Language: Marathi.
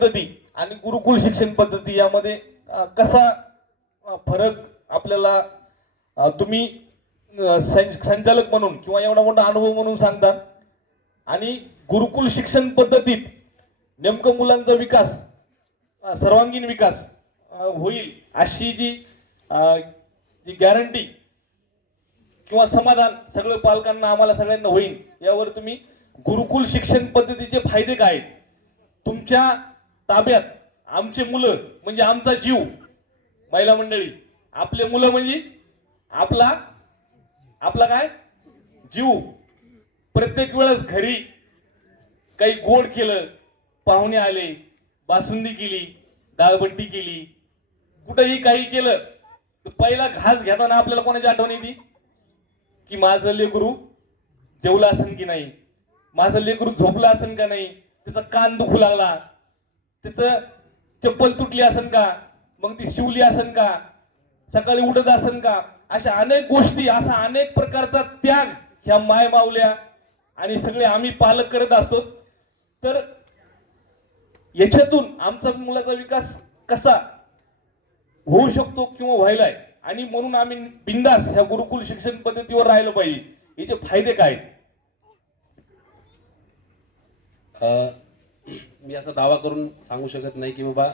पद्धती आणि गुरुकुल शिक्षण पद्धती यामध्ये कसा फरक आपल्याला तुम्ही संचालक म्हणून किंवा एवढा मोठा अनुभव म्हणून सांगता? आणि गुरुकुल शिक्षण पद्धतीत नेमकं मुलांचा विकास सर्वांगीण विकास होईल अशी जी जी गॅरंटी किंवा समाधान सगळं पालकांना आम्हाला सगळ्यांना होईल यावर तुम्ही गुरुकुल शिक्षण पद्धतीचे फायदे काय आहेत? तुमच्या ताब्यात. आमचे मुलं म्हणजे आमचा जीव. महिला मंडळी आपले मुलं म्हणजे आपला आपला काय? जीव. प्रत्येक वेळेस घरी काही गोड केलं पाहुणे आले बासुंदी केली दाळबट्टी केली कुठंही काही केलं तर पहिला घास घेताना आपल्याला कोणाची आठवण येते? की माझं लेकरू जेवलं असेल की नाही? माझं लेकरू झोपलं असेल का नाही? त्याचा कान दुखू लागला. त्याचं चप्पल तुटली असेल का? मग ती शिवली असन का? सकाळी उठत असन का? अशा अनेक गोष्टी असा अनेक प्रकारचा त्याग ह्या माय मावल्या आणि सगळे आम्ही पालक करत असतो. तर याच्यातून आमचा मुलाचा विकास कसा होऊ शकतो किंवा व्हायलाय? आणि म्हणून आम्ही बिंदास ह्या गुरुकुल शिक्षण पद्धतीवर राहिलो पाहिजे. याचे फायदे काय आहेत? मी असा दावा करून सांगू शकत नाही की बाबा